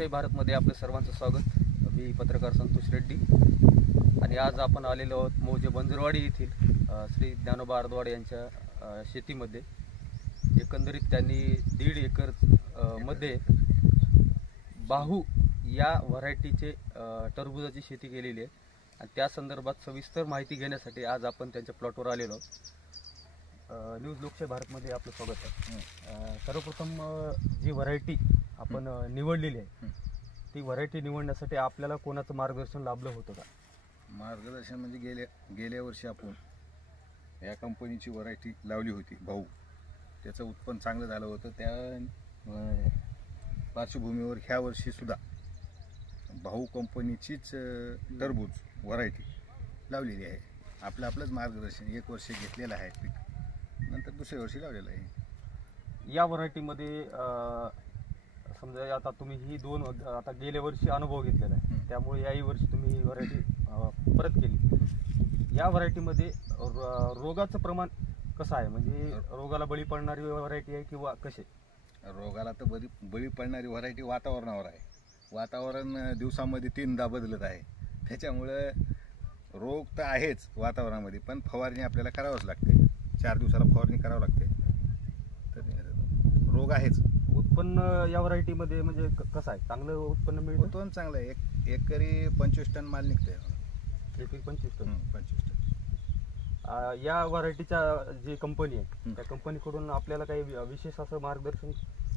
लोकशाही भारतमध्ये आपलं सर्वांचं स्वागत. मी पत्रकार संतोष रेड्डी आणि आज आपण आलेलो आहोत मौजे बंजरवाडी येथील श्री ज्ञानोबा आर्दवाडे यांच्या शेतीमध्ये. एकंदरीत त्यांनी 1.5 एकर मध्ये बाहू या व्हरायटीचे टरबूजाची शेती केलेली आहे आणि त्या संदर्भात सविस्तर माहिती घेण्यासाठी आज आपण त्यांच्या प्लॉटवर आलेलो आहोत. न्यूज लोकशाही भारतमध्ये आपलं स्वागत आहे. सर्वप्रथम जी व्हरायटी आपण निवडलेली आहे ती व्हरायटी निवडण्यासाठी आपल्याला कोणाचं मार्गदर्शन लाभलं होतं का? मार्गदर्शन म्हणजे गेल्या वर्षी आपण या कंपनीची व्हरायटी लावली होती भाऊ. त्याचं उत्पन्न चांगलं झालं होतं. त्या पार्श्वभूमीवर ह्या वर्षीसुद्धा भाऊ कंपनीचीच टरबूज व्हरायटी लावलेली आहे. आपलंच मार्गदर्शन 1 वर्ष घेतलेलं आहे पीक, नंतर दुसऱ्या वर्षी लावलेलं आहे. या व्हरायटीमध्ये समजा आता तुम्ही ही 2 आता गेल्या वर्षी अनुभव घेतलेला आहे, त्यामुळे याही वर्षी तुम्ही ही व्हरायटी परत केली. या व्हरायटीमध्ये रोगाचं प्रमाण कसं आहे? म्हणजे रोगाला बळी पडणारी व्हरायटी आहे किंवा कसे? रोगाला तर बळी पडणारी व्हरायटी वातावरणावर आहे. वातावरण दिवसामध्ये 3दा बदलत आहे, त्याच्यामुळे रोग तर आहेच वातावरणामध्ये, पण फवारणी आपल्याला करावंच लागते. 4 दिवसाला फवारणी करावं लागते, तर रोग आहेच. उत्पन्न या व्हरायटीमध्ये म्हणजे कसं आहे? चांगलं उत्पन्न मिळतं? उत्पन्न चांगलं आहे. एकरी 25 टन माल निघतोय. एकरी 25 टन. 25 टन. या व्हरायटीच्या जी कंपनी आहे त्या कंपनीकडून आपल्याला काही विशेष असं मार्गदर्शन?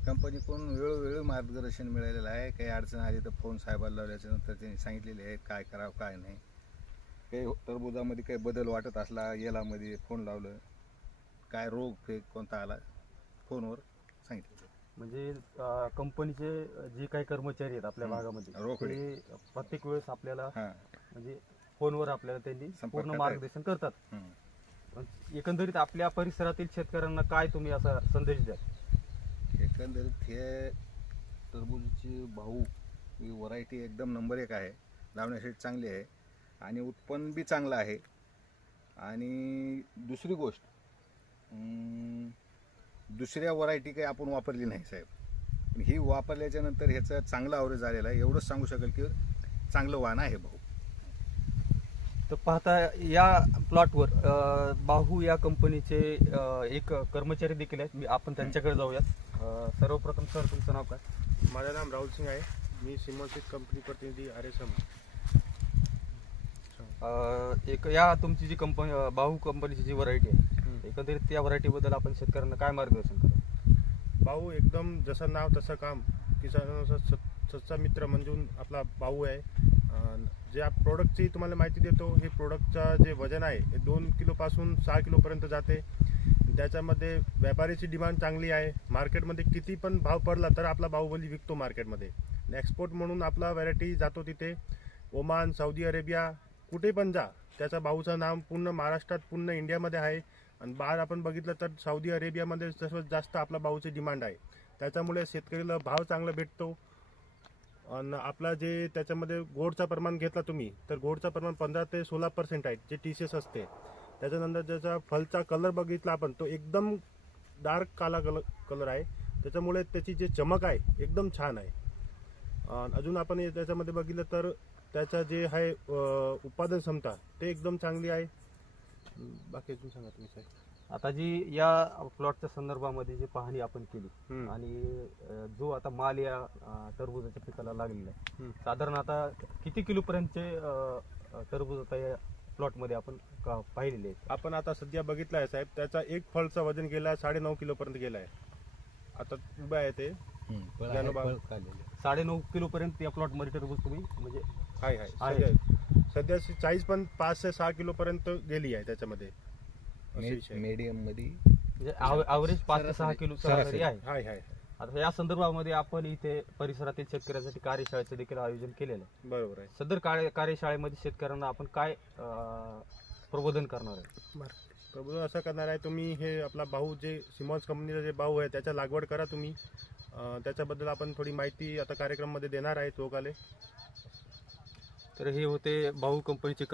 कंपनीकडून वेळोवेळी मार्गदर्शन मिळालेलं आहे. काही अडचण आली तर फोन साहेबाला लावल्याच्या नंतर त्यांनी सांगितलेले आहे काय करावं काय नाही. काही टरबुजामध्ये काही बदल वाटत असला येलामध्ये फोन लावलं, काय रोग कोणता आला फोनवर सांगितलं. म्हणजे कंपनीचे जे काही कर्मचारी आहेत आपल्या भागामध्ये ते प्रत्येक वेळेस आपल्याला म्हणजे फोनवर आपल्याला त्यांनी पूर्ण मार्गदर्शन करतात. एकंदरीत आपल्या परिसरातील शेतकऱ्यांना काय तुम्ही असा संदेश द्या? एकंदरीत हे टरबूजची भाऊ ही व्हरायटी एकदम नंबर 1 आहे. लावण्यासाठी चांगली आहे आणि उत्पन्न बी चांगलं आहे. आणि दुसरी गोष्ट, दुसऱ्या व्हरायटी काही आपण वापरली नाही साहेब, पण ही वापरल्याच्या नंतर ह्याचं चांगलं ॲव्हरेज झालेलं आहे. एवढंच सांगू शकेल की चांगलं वाण आहे भाऊ. तर पाहता या प्लॉटवर बाहू या कंपनीचे एक कर्मचारी देखील आहेत. आपण त्यांच्याकडे जाऊयात. सर्वप्रथम सर, तुमचं नाव काय? माझं नाम राहुल सिंग आहे. मी सिमोसिस कंपनी प्रतिनिधी RSM. एक या तुमची जी कंपनी बाहू कंपनीची जी व्हरायटी आहे, एकंदरीत त्या व्हरायटीबद्दल आपण शेतकऱ्यांना काय मार्गदर्शन करू? भाऊ एकदम जसं नाव तसं काम, किसानाचा सच्चा मित्र म्हणून आपला भाऊ आहे. जे प्रोडक्टची तुम्हाला माहिती देतो, हे प्रोडक्टचं जे वजन आहे हे 2 किलोपासून 6 किलोपर्यंत जाते. त्याच्यामध्ये व्यापारीची डिमांड चांगली आहे. मार्केटमध्ये किती पण भाव पडला तर आपला बाहुबली विकतो मार्केटमध्ये. एक्सपोर्ट म्हणून आपला व्हरायटी जातो तिथे. ओमान, सौदी अरेबिया, कुठे पण जा, त्याचा भाऊचं नाव पूर्ण महाराष्ट्रात पूर्ण इंडियामध्ये आहे. आणि बाहेर आपण बघितलं तर सौदी अरेबियामध्ये सर्वात जास्त आपला भाऊची डिमांड आहे. त्याच्यामुळे शेतकरीला भाव चांगला भेटतो. आणि आपला जे त्याच्यामध्ये गोडचा प्रमाण घेतला तुम्ही तर गोडचा प्रमाण 15 ते 16% आहे, जे TCS असते. त्याच्यानंतर ज्याचा फलचा कलर बघितला आपण तो एकदम डार्क काला कलर आहे. त्याच्यामुळे त्याची जे चमक आहे एकदम छान आहे. अजून आपण त्याच्यामध्ये बघितलं तर त्याचा जे आहे उत्पादन क्षमता ते एकदम चांगली आहे. बाकी अजून सांगा तुम्ही साहेब. आता जी या प्लॉटच्या संदर्भामध्ये जी पाहणी आपण केली आणि जो आता माल या टरबुजाच्या पिकाला लागलेला आहे, साधारण आता किती किलोपर्यंतचे टरबूज आता या प्लॉटमध्ये आपण पाहिलेले आहे? आपण आता सध्या बघितलं आहे साहेब, त्याचा एक फळचा वजन गेला 9.5 किलोपर्यंत गेला आहे. आता उभं आहे ते 9.5 किलोपर्यंत या प्लॉटमध्ये टरबूज तुम्ही म्हणजे आहे. सध्या 40.5 ते 6 किलोपर्यंत गेली आहे. त्याच्यामध्ये मीडियम मध्ये म्हणजे ॲव्हरेज 5 ते 6 किलो सरासरी आहे. आता या संदर्भामध्ये आपण इथे परिसरातील शेतकऱ्यांसाठी कार्यशाळेचं देखील आयोजन केलेलं आहे. बरोबर आहे. सदर कार्यशाळेमध्ये शेतकऱ्यांना आपण काय प्रबोधन करणार आहे? प्रबोधन असं करणार आहे, तुम्ही हे आपला भाऊ जे सिमॉन्स कंपनीचा जे भाऊ आहे त्याच्या लागवड करा तुम्ही. त्याच्याबद्दल आपण थोडी माहिती आता कार्यक्रमामध्ये देणार आहे लोकाले. तर हे होते बाहू कंपनीचे